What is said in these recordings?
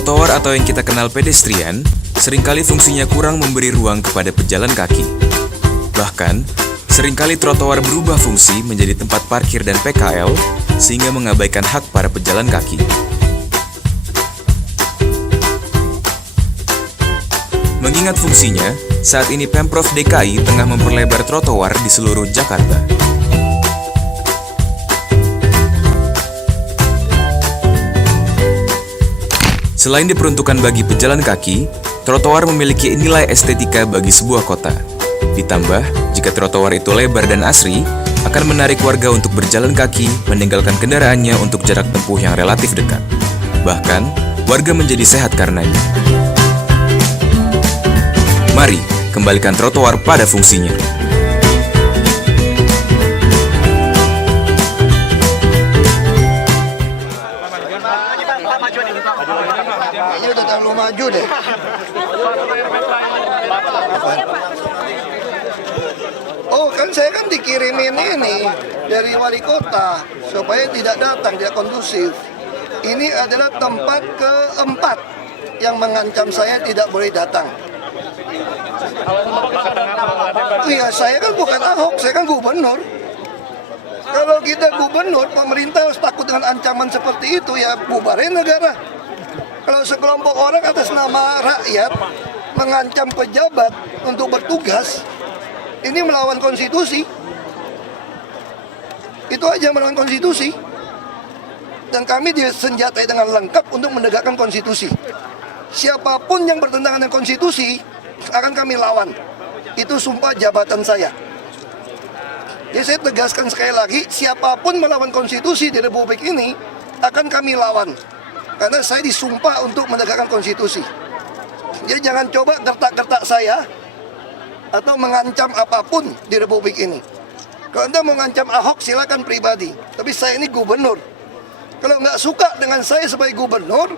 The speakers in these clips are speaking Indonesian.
Trotoar atau yang kita kenal pedestrian, seringkali fungsinya kurang memberi ruang kepada pejalan kaki. Bahkan, seringkali trotoar berubah fungsi menjadi tempat parkir dan PKL, sehingga mengabaikan hak para pejalan kaki. Mengingat fungsinya, saat ini Pemprov DKI tengah memperlebar trotoar di seluruh Jakarta. Selain diperuntukkan bagi pejalan kaki, trotoar memiliki nilai estetika bagi sebuah kota. Ditambah, jika trotoar itu lebar dan asri, akan menarik warga untuk berjalan kaki, meninggalkan kendaraannya untuk jarak tempuh yang relatif dekat. Bahkan, warga menjadi sehat karenanya. Mari, kembalikan trotoar pada fungsinya. Ini udah terlalu maju deh. Oh kan saya kan dikirimin ini dari wali kota supaya tidak datang, tidak kondusif. Ini adalah tempat keempat yang mengancam saya tidak boleh datang. Iya, saya kan bukan Ahok, saya kan gubernur. Kalau kita gubernur, pemerintah harus takut dengan ancaman seperti itu, ya bubarin negara. Kalau sekelompok orang atas nama rakyat mengancam pejabat untuk bertugas, ini melawan konstitusi. Itu aja melawan konstitusi. Dan kami disenjatai dengan lengkap untuk menegakkan konstitusi. Siapapun yang bertentangan dengan konstitusi akan kami lawan. Itu sumpah jabatan saya. Jadi saya tegaskan sekali lagi, siapapun melawan konstitusi di Republik ini akan kami lawan. Karena saya disumpah untuk menegakkan konstitusi. Jadi jangan coba gertak-gertak saya atau mengancam apapun di Republik ini. Kalau Anda mau mengancam Ahok silakan pribadi. Tapi saya ini gubernur. Kalau nggak suka dengan saya sebagai gubernur,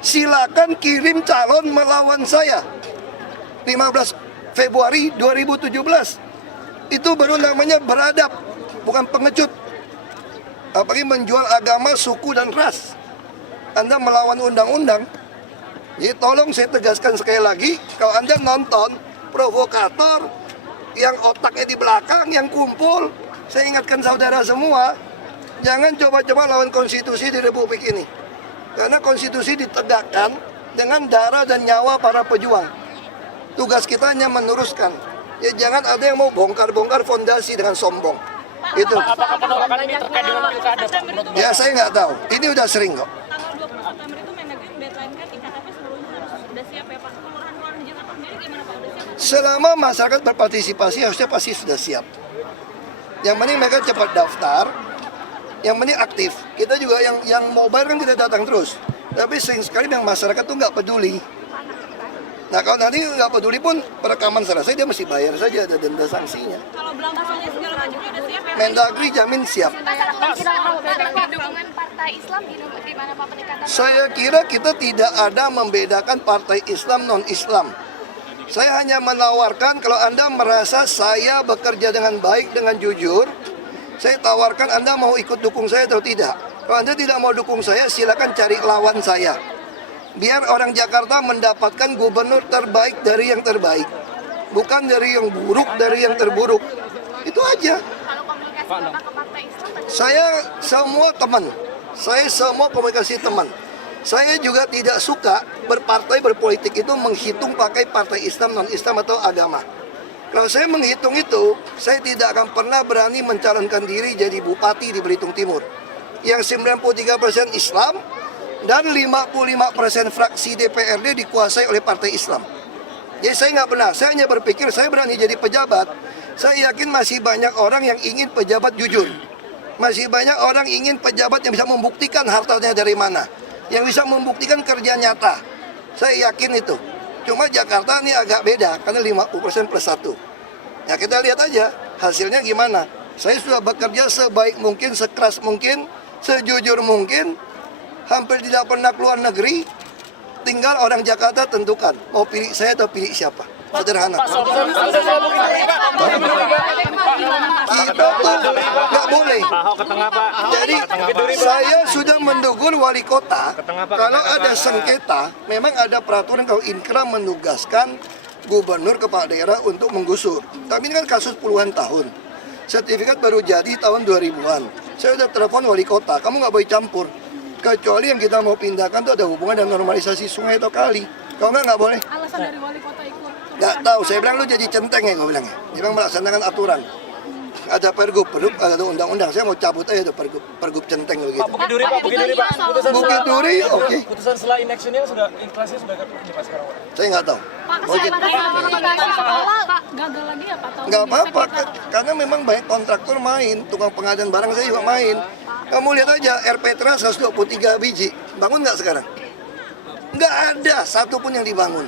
silakan kirim calon melawan saya. 15 Februari 2017. Itu baru namanya beradab, bukan pengecut. Apalagi menjual agama, suku, dan ras. Anda melawan undang-undang. Jadi tolong saya tegaskan sekali lagi, kalau Anda nonton provokator yang otaknya di belakang, yang kumpul, saya ingatkan saudara semua, jangan coba-coba lawan konstitusi di Republik ini. Karena konstitusi ditegakkan dengan darah dan nyawa para pejuang. Tugas kita hanya meneruskan. Ya jangan ada yang mau bongkar-bongkar fondasi dengan sombong. Itu. Apakah penolakan ini terkait dengan pilkada? Ya saya nggak tahu. Ini udah sering kok. Tanggal 20 September itu Mendagri deadline-kan IKTP seluruhnya harus sudah siap ya Pak. Kelurahan-kelurahan di Jakarta sendiri gimana Pak? Udah siap? Selama masyarakat berpartisipasi harusnya pasti sudah siap. Yang penting mereka cepat daftar. Yang penting aktif. Kita juga yang mobile kan tidak datang terus. Tapi sering sekali yang masyarakat tuh nggak peduli. Nah kalau nanti nggak peduli pun perekaman selesai dia mesti bayar saja, ada denda sanksinya. Kalau belangkonya segala macamnya udah siap ya? Mendagri jamin siap. Dukungan partai Islam di mana Pak pendekatan? Saya kira kita tidak ada membedakan partai Islam non-Islam. Saya hanya menawarkan kalau Anda merasa saya bekerja dengan baik, dengan jujur, saya tawarkan Anda mau ikut dukung saya atau tidak. Kalau Anda tidak mau dukung saya, silakan cari lawan saya. Biar orang Jakarta mendapatkan gubernur terbaik dari yang terbaik. Bukan dari yang buruk, dari yang terburuk. Itu aja. Kalau komunikasi Bapak ke partai Islam, Saya semua teman. Saya semua komunikasi teman. Saya juga tidak suka berpartai, berpolitik itu menghitung pakai partai Islam, non-Islam atau agama. Kalau saya menghitung itu, saya tidak akan pernah berani mencalonkan diri jadi bupati di Belitung Timur. Yang 93% Islam, dan 55% fraksi DPRD dikuasai oleh partai Islam. Jadi saya nggak pernah, saya hanya berpikir saya berani jadi pejabat. Saya yakin masih banyak orang yang ingin pejabat jujur. Masih banyak orang ingin pejabat yang bisa membuktikan hartanya dari mana. Yang bisa membuktikan kerja nyata. Saya yakin itu. Cuma Jakarta ini agak beda, karena 50% plus 1. Ya kita lihat aja hasilnya gimana. Saya sudah bekerja sebaik mungkin, sekeras mungkin, sejujur mungkin. Hampir tidak pernah keluar negeri, tinggal orang Jakarta tentukan mau pilih saya atau pilih siapa. Sederhana. Kita tuh nggak boleh. Jadi saya sudah mendugur wali kota. Kalau ada sengketa, memang ada peraturan kalau Inkra menugaskan gubernur kepala daerah untuk menggusur. Tapi ini kan kasus puluhan tahun. Sertifikat baru jadi tahun 2000-an. Saya sudah telepon wali kota, kamu nggak boleh campur. Kecuali yang kita mau pindahkan itu ada hubungan dengan normalisasi sungai atau kali. Kalau nggak boleh. Alasan dari wali kota ikut. Nggak tahu, saya bilang lu jadi centeng ya, gue bilang ya. Dia bilang melaksanakan aturan. Ada pergub, ada undang-undang. Saya mau cabut aja tuh pergub centeng begitu. Bukit Duri Pak. Bukit Duri, oke. Putusan setelah inactionnya sudah inflasi sudah ini Pak sekarang. Saya nggak tahu. Pak, Oke. Pak, gagal lagi ya Pak? Nggak apa-apa, karena memang banyak kontraktor main, tukang pengadaan barang saya juga main. Kamu lihat aja, RP Trans 123 biji, bangun nggak sekarang? Nggak ada satupun yang dibangun.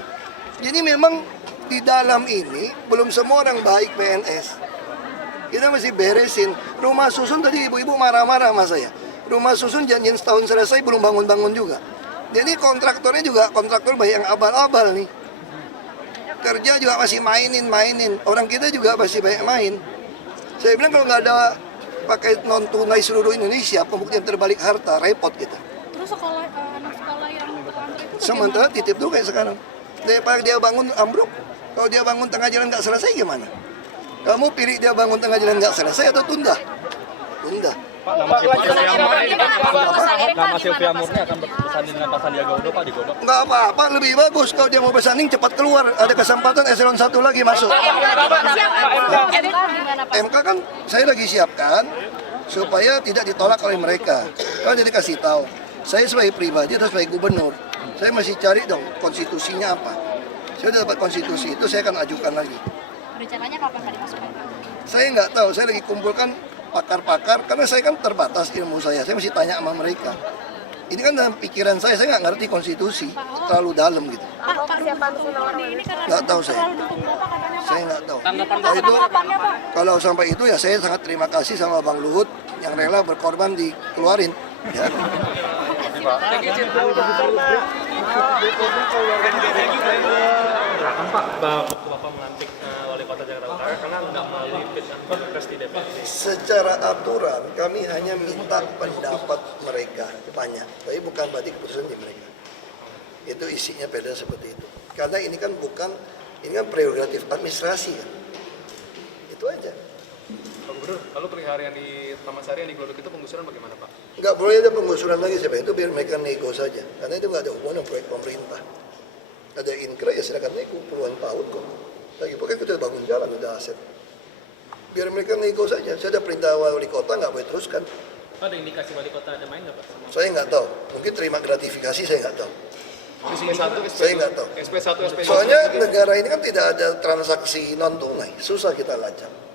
Jadi memang di dalam ini belum semua orang baik PNS. Kita mesti beresin. Rumah susun tadi ibu-ibu marah-marah sama saya. Rumah susun janjian setahun selesai belum bangun-bangun juga. Jadi kontraktornya juga kontraktor banyak yang abal-abal nih. Kerja juga masih mainin. Orang kita juga masih banyak main. Saya bilang kalau nggak ada pakai non tunai seluruh Indonesia, pembuktian terbalik harta, repot kita. Terus sekolah anak sekolah yang terlantar itu Sementara titip dulu kayak sekarang. Daripada dia bangun ambruk, kalau dia bangun tengah jalan nggak selesai gimana? Kamu pilih dia bangun tengah jalan nggak selesai atau tunda? Tunda. Pak, nama Silvia Murni akan bersanding dengan Pak Sandiaga Uno Pak di Godok. Nggak apa-apa, lebih bagus kalau dia mau bersanding cepat keluar. Ada kesempatan eselon 1 lagi masuk. MK kan saya lagi siapkan supaya tidak ditolak oleh mereka. Kalau jadi kasih tahu, saya sebagai pribadi atau sebagai gubernur, saya masih cari dong konstitusinya apa. Saya sudah dapat konstitusi itu, saya akan ajukan lagi. Rencananya kapan tadi masukkan? Saya nggak tahu, saya lagi kumpulkan pakar-pakar, karena saya kan terbatas ilmu saya masih tanya sama mereka. Ini kan dalam pikiran saya nggak ngerti konstitusi, terlalu dalam gitu. Nggak tahu saya. Saya nggak tahu. Nah, itu, kalau sampai itu ya saya sangat terima kasih sama Bang Luhut yang rela berkorban dikeluarin. Ya. Kapan Pak Bapak melantik wali kota Jakarta Utara karena nggak melalui fit and proper test di DPRD? Secara aturan kami hanya minta pendapat mereka banyak, tapi bukan berarti keputusan di mereka. Itu isinya beda seperti itu. Karena ini kan prerogatif administrasi kan. Itu aja. Pak Gubernur, lalu perihal yang di Taman Sari yang di Glodok itu penggusuran bagaimana Pak? Nggak boleh ada penggusuran lagi, siapa itu biar mereka nego saja. Karena itu nggak ada hubungan dengan proyek pemerintah. Ada Inkra ya silakan nego puluhan tahun kok. Lagi pokoknya kita bangun jalan, udah aset. Biar mereka nego saja. Saya ada perintah wali kota nggak boleh teruskan. Pak, ada indikasi wali kota ada main nggak Pak? Saya nggak tahu. Mungkin terima gratifikasi saya nggak tahu. Saya nggak tahu. SP1, SP2. Soalnya negara ini kan tidak ada transaksi non tunai, susah kita lacak.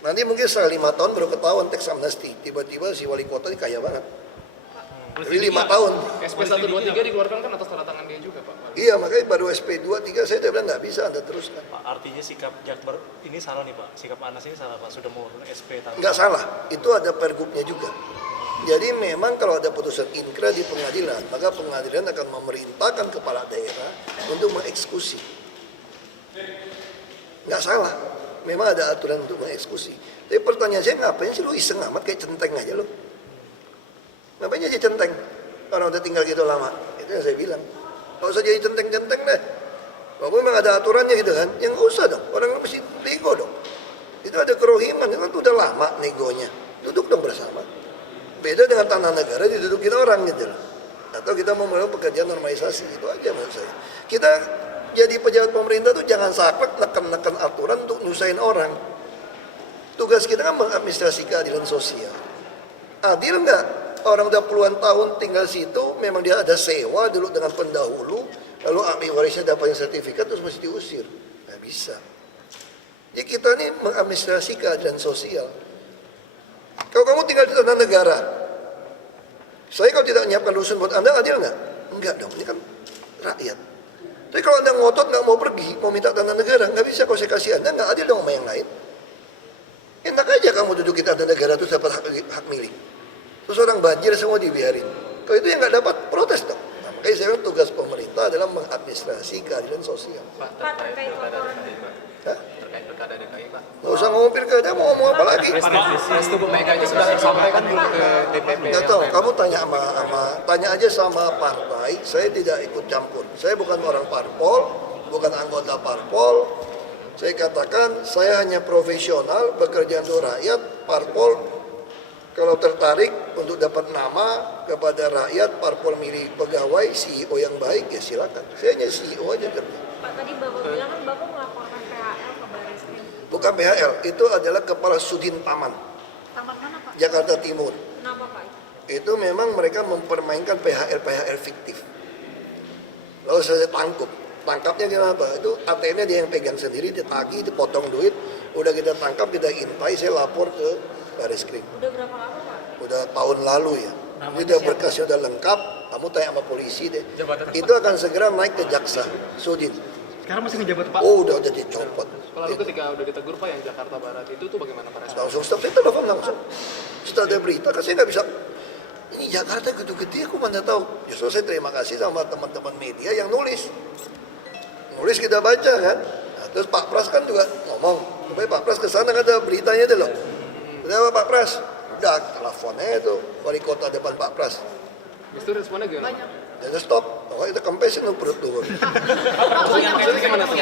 Nanti mungkin setelah 5 tahun baru ketahuan teks amnesti. Tiba-tiba si wali kota ini kaya banget. Jadi 5 tahun. SP123 dikeluarkan kan atas tanda tangan dia juga Pak. Iya, makanya baru SP23 saya udah bilang nggak bisa Anda teruskan. Pak, artinya sikap Jakbar ini salah nih Pak, sikap Anas ini salah Pak, sudah mau SP tanpa. Nggak salah, itu ada pergubnya juga. Jadi memang kalau ada putusan Inkra di pengadilan, maka pengadilan akan memerintahkan kepala daerah untuk mengeksekusi. Nggak salah, memang ada aturan untuk mengeksekusi. Tapi pertanyaan saya, ngapain sih lu iseng amat kayak centeng aja lu? Ngapain jadi centeng? Orang udah tinggal gitu lama, itu yang saya bilang. Nggak usah jadi centeng-centeng deh. Walaupun memang ada aturannya gitu kan, yang nggak usah dong, orang mesti nego dong. Itu ada kerohiman, itu kan udah lama negonya. Duduk dong bersama. Beda dengan tanah negara didudukin orang gitu loh. Atau kita mau melakukan pekerjaan normalisasi, itu aja menurut saya. Kita jadi pejabat pemerintah tuh jangan saklek neken-neken aturan untuk nyusahin orang. Tugas kita kan mengadministrasi keadilan sosial. Adil nggak? Orang udah puluhan tahun tinggal situ, memang dia ada sewa dulu dengan pendahulu, lalu ahli warisnya dapat sertifikat terus mesti diusir. Nggak bisa. Ya kita ini mengadministrasi keadilan sosial. Kalau kamu tinggal di tanah negara, saya kalau tidak menyiapkan rusun buat Anda, adil nggak? Enggak dong, ini kan rakyat. Tapi kalau Anda ngotot nggak mau pergi, mau minta tanah negara, nggak bisa. Kalau saya kasih Anda, nggak adil dong sama yang lain. Enak aja kamu duduk di tanah negara terus dapat hak milik. Terus orang banjir semua dibiarin. Kalau itu yang nggak dapat, protes dong. Nah, makanya Makanya saya bilang tugas pemerintah adalah mengadministrasi keadilan sosial. Pak, terkait laporan Hah? terkait pilkada DKI, Pak. Nggak usah ngomong pilkada, mau ngomong apa lagi? Restu Bu Mega ini sudah disampaikan belum ke DPP? Nggak tahu, kamu tanya aja sama partai, saya tidak ikut campur. Saya bukan orang parpol, bukan anggota parpol. Saya katakan, saya hanya profesional, bekerja untuk rakyat, parpol. Kalau tertarik untuk dapat nama kepada rakyat, parpol milih pegawai, CEO yang baik, ya silakan. Saya hanya CEO aja kerja. Pak, tadi Bapak bilang kan Bapak melaporkan PHL ke Barreskrim. Bukan PHL, itu adalah Kepala Sudin Taman, Taman mana Pak? Jakarta Timur. Kenapa Pak? Itu memang mereka mempermainkan PHL fiktif. Lalu saya tangkapnya gimana Pak? Itu ATM-nya dia yang pegang sendiri, dia tagih, dia potong duit, udah kita tangkap, kita intai, saya lapor ke Barreskrim. Udah berapa lama Pak? Udah tahun lalu ya. Ini udah berkasnya udah lengkap, kamu tanya sama polisi deh. Jabatan Itu akan segera naik ke jaksa, Sudin. Sekarang masih ngejabat Pak? Oh udah dicopot. Lalu ketika udah ditegur Pak yang Jakarta Barat itu tuh bagaimana Pak respon? Langsung stop, saya telepon langsung. Setelah ada berita, kan saya nggak bisa. Ini Jakarta gede-gede, aku mana tahu. Justru saya terima kasih sama teman-teman media yang nulis. Nulis kita baca kan. Nah, terus Pak Pras kan juga ngomong. Supaya Pak Pras kesana kan ada beritanya deh loh. Udah Pak Pras, udah teleponnya itu wali kota depan Pak Pras. Itu responnya gimana? Dan stop. Oh itu kempesin lu perut turun. Maksudnya gimana tuh?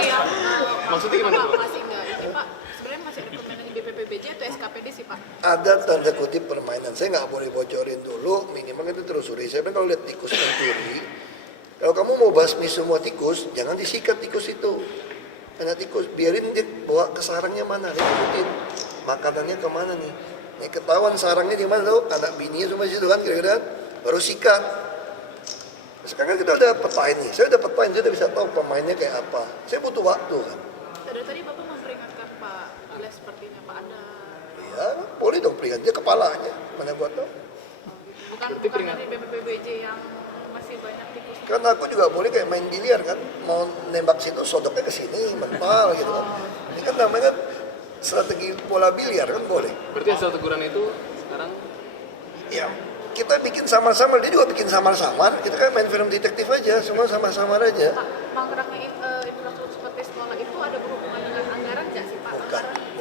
Maksudnya gimana tuh? Masih enggak ini Pak. Sebenarnya masih ada permainan di BPPBJ atau SKPD sih Pak? Ada tanda kutip permainan. Saya nggak boleh bocorin dulu. Minimal itu telusuri. Saya bilang kalau lihat tikus mencuri, kalau kamu mau basmi semua tikus, jangan disikat tikus itu. Anak tikus, biarin dia bawa ke sarangnya mana, dia ikutin. Makanannya kemana nih? Nih ketahuan sarangnya di mana tuh? Anak bininya semua di situ kan kira-kira. Baru sikat. Sekarang kita udah petain nih. Saya udah petain, saya udah bisa tahu pemainnya kayak apa. Saya butuh waktu kan. Tadi Bapak memperingatkan Pak Iles sepertinya Pak ada. Ya, boleh dong peringat dia kepalanya. Mana gua tahu. Bukan dari BPPBJ yang masih banyak tikus. Kan aku juga boleh kayak main biliar kan. Mau nembak situ, sodoknya ke sini, mental gitu kan. Ini kan namanya strategi bola biliar kan boleh. Berarti hasil teguran itu sekarang Ya, kita bikin samar-samar, dia juga bikin samar-samar. Kita kan main film detektif aja, semua samar-samar aja. Pak, mangkraknya infrastruktur seperti sekolah itu ada berhubungan dengan anggaran nggak sih Pak?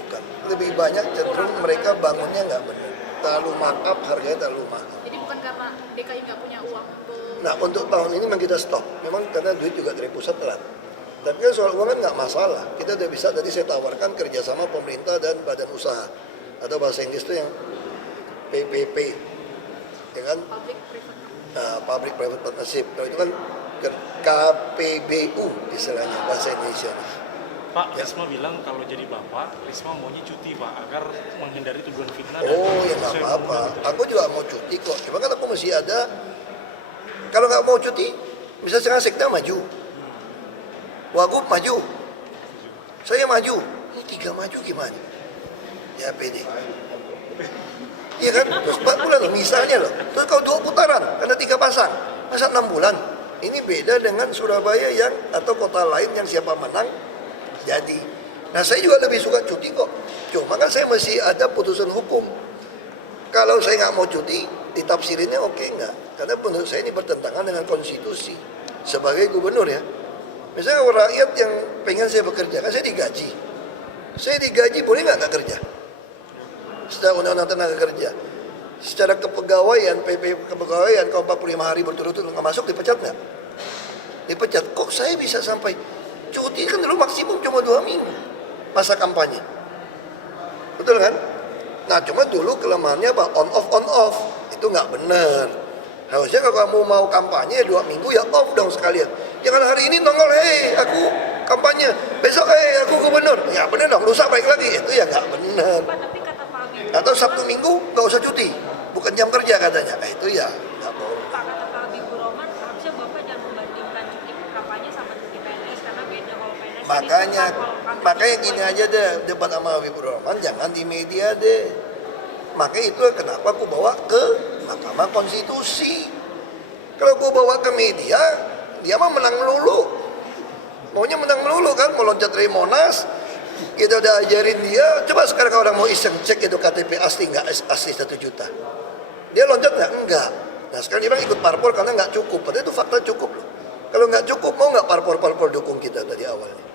Bukan. Lebih banyak cenderung mereka bangunnya nggak benar. Terlalu markup, harganya terlalu mahal. Jadi bukan karena DKI nggak punya uang untuk. Nah, untuk tahun ini memang kita stop. Memang karena duit juga dari pusat telat. Tapi kan soal uang kan nggak masalah. Kita udah bisa, tadi saya tawarkan kerjasama pemerintah dan badan usaha. Atau bahasa Inggris itu yang PPP. Ya kan? Public Private Partnership. Kalau itu kan KPBU istilahnya bahasa Indonesia. Pak, Risma bilang kalau jadi Bapak, Risma maunya cuti Pak, agar menghindari tuduhan fitnah. Oh ya nggak apa-apa. Aku juga mau cuti kok. Cuma kan aku masih ada. Kalau nggak mau cuti, bisa setengah sekda maju. Wagub maju. Saya maju. Ini 3 maju gimana? Ya pede. Iya kan? Terus 4 bulan loh, misalnya loh. Terus kalau 2 putaran, karena 3 pasang. Masa 6 bulan? Ini beda dengan Surabaya yang atau kota lain yang siapa menang jadi. Nah saya juga lebih suka cuti kok. Cuma kan saya masih ada putusan hukum. Kalau saya nggak mau cuti, ditafsirinnya oke nggak? Karena menurut saya ini bertentangan dengan konstitusi. Sebagai gubernur ya. Misalnya rakyat yang pengen saya bekerja, kan saya digaji. Saya digaji boleh nggak kerja? Secara undang-undang tenaga kerja. Secara kepegawaian, PP kepegawaian, kalau 45 hari berturut-turut nggak masuk, dipecat nggak? Dipecat. Kok saya bisa sampai cuti kan dulu maksimum cuma 2 minggu masa kampanye. Betul kan? Nah cuma dulu kelemahannya apa? On off. Itu nggak benar. Harusnya kalau kamu mau kampanye 2 minggu ya off dong sekalian. Jangan hari ini nongol, hei aku kampanye. Besok aku gubernur. Ya benar dong, lusa balik lagi. Itu ya nggak benar. Pak, tapi kata Pak Habibur. Atau Sabtu Minggu nggak usah cuti. Bukan jam kerja katanya. Itu ya nggak boleh. Pak, kata Pak Habibur Rahman, harusnya Bapak jangan membandingkan cuti kampanye sama cuti PNS karena beda. Kalau PNS Makanya gini aja deh, debat sama Habibur Rahman jangan di media deh. Makanya itu kenapa aku bawa ke Mahkamah Konstitusi. Kalau aku bawa ke media, dia mah menang melulu. Maunya menang melulu kan, mau loncat dari Monas. Kita udah ajarin dia, coba sekarang kalau orang mau iseng cek itu KTP asli nggak asli 1 juta. Dia loncat nggak? Enggak. Nah sekarang dia bilang ikut parpol karena nggak cukup. Padahal itu fakta cukup loh. Kalau nggak cukup, mau nggak parpol dukung kita tadi awalnya?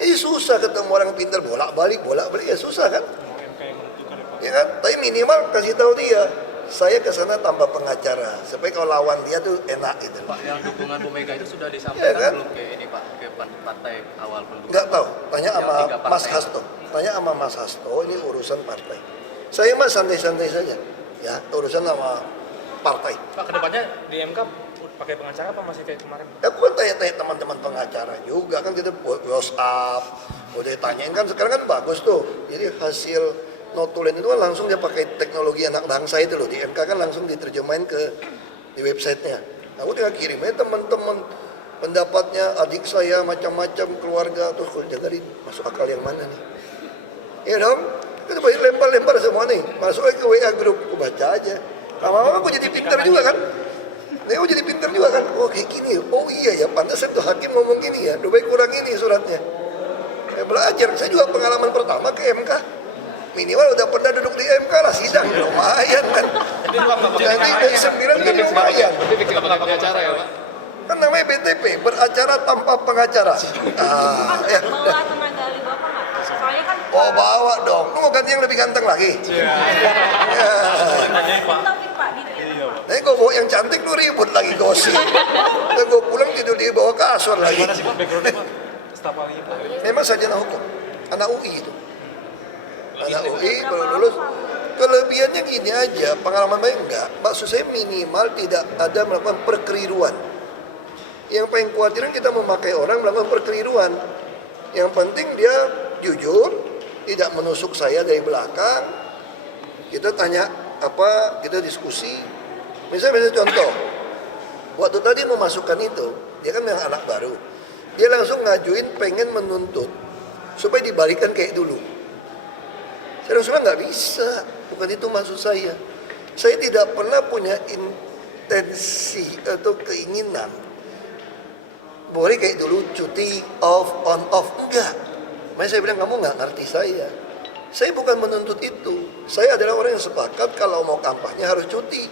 Ini susah ketemu orang pintar, bolak-balik ya susah kan? Ya kan? Tapi minimal kasih tahu dia, saya ke sana tanpa pengacara, supaya kalau lawan dia tuh enak gitu. Pak, yang dukungan Bu Mega itu sudah Ya disampaikan kan? belum ke ini Pak, ke partai awal pendukung? Nggak tahu, tanya sama Yang tiga partai. Mas Hasto. Tanya sama Mas Hasto, ini urusan partai. Saya mah santai-santai saja, ya urusan sama partai. Pak, kedepannya di MK pakai pengacara apa masih kayak kemarin? Aku kan tanya-tanya teman-teman pengacara juga kan, kita WhatsApp, udah tanyain kan sekarang kan bagus tuh. Jadi hasil notulen itu kan langsung dia pakai teknologi anak bangsa itu loh, di MK kan langsung diterjemahin di websitenya. Aku tinggal kirim aja teman-teman pendapatnya, adik saya macam-macam keluarga, terus kalau jagain masuk akal yang mana nih? Iya dong, itu banyak lempar semua nih, masuk ke WA grup, aku baca aja. Lama-lama aku jadi pintar juga kan? Nih aku jadi pintar juga kan? Oh kayak gini, oh iya ya, pantasnya tuh hakim ngomong gini ya, lebih baik kurang ini suratnya. Ya, belajar, saya juga pengalaman pertama ke MK. Minimal udah pernah duduk di MK lah, sidang lumayan kan. Jadi dari 9 kan lumayan. Berarti bikin pengacara ya Pak? Kan namanya BTP, beracara tanpa pengacara. Ya. Bawa tenaga ahli Bapak nggak? Soalnya kan Oh bawa dong, lu mau ganti yang lebih ganteng lagi? Ya. tapi Pak di Nah gue bawa yang cantik lu ribut lagi gosip. Nah, gue pulang tidur di bawah kasur lagi. Gimana sih Pak backgroundnya Pak? Staf ahli Pak? Memang sarjana hukum, anak UI itu. Anak UI baru lulus. Kelebihannya gini aja, pengalaman baik enggak. Maksud saya minimal tidak ada melakukan perkeliruan. Yang paling khawatiran kita memakai orang melakukan perkeliruan. Yang penting dia jujur, tidak menusuk saya dari belakang. Kita tanya apa, kita diskusi. Misalnya contoh, waktu tadi memasukkan itu, dia kan yang anak baru. Dia langsung ngajuin pengen menuntut supaya dibalikan kayak dulu. Saya langsung bilang nggak bisa, bukan itu maksud saya. Saya tidak pernah punya intensi atau keinginan boleh kayak dulu cuti off on off, enggak. Makanya saya bilang kamu nggak ngerti saya. Saya bukan menuntut itu. Saya adalah orang yang sepakat kalau mau kampanye harus cuti.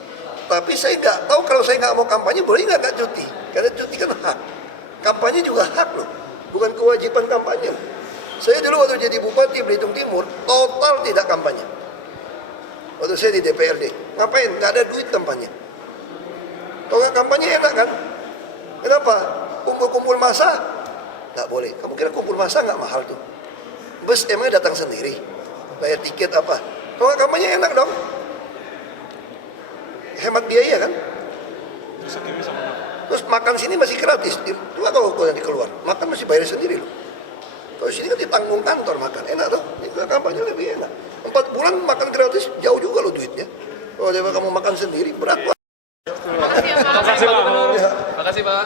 Tapi saya nggak tahu kalau saya nggak mau kampanye boleh nggak cuti. Karena cuti kan hak. Kampanye juga hak loh, bukan kewajiban kampanye. Saya dulu waktu jadi Bupati Belitung Timur, total tidak kampanye. Waktu saya di DPRD, ngapain? Nggak ada duit kampanye. Kalau nggak kampanye enak kan? Kenapa? Kumpul-kumpul massa? Nggak boleh. Kamu kira kumpul massa nggak mahal tuh? Bus emangnya datang sendiri? Bayar tiket apa? Kalau nggak kampanye enak dong. Hemat biaya kan? Terus makan sini masih gratis. Itu atau kalau nanti keluar, makan masih bayar sendiri loh. Kalau sini kan ditanggung kantor makan, enak tuh. Ini kampanye lebih enak. 4 bulan makan gratis, jauh juga loh duitnya. Kalau kamu makan sendiri, berat banget. Makasih Pak. Makasih Pak.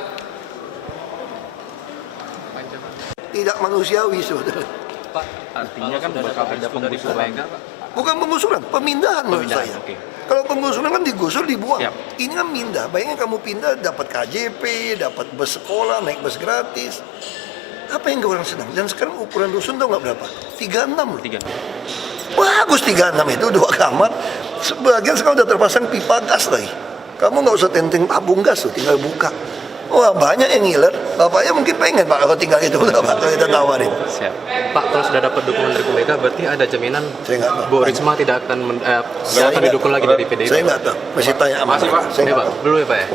Tidak manusiawi sebetulnya. Pak, artinya kan bakal ada penggusuran. Bukan penggusuran, pemindahan menurut saya. Oke. Kalau penggusuran kan digusur dibuang. Siap. Ini kan pindah. Bayangin kamu pindah dapat KJP, dapat bus sekolah, naik bus gratis. Apa yang orang senang? Dan sekarang ukuran dusun tau nggak berapa? 36 loh. 3. Bagus 36 itu 2 kamar. Sebagian sekarang udah terpasang pipa gas lagi. Kamu nggak usah tenteng tabung gas tuh, tinggal buka. Wah banyak yang ngiler. Bapaknya mungkin pengen Pak kalau tinggal itu udah Pak, kalau kita tawarin. Siap. Pak, kalau sudah dapat dukungan dari Bu Mega, berarti ada jaminan Saya nggak tahu. Bu Risma tidak akan didukung lagi dari PDIP? Saya nggak tahu. Masih tanya sama Masih Pak. mereka. Saya Ini nggak Pak, tahu. dulu ya Pak ya.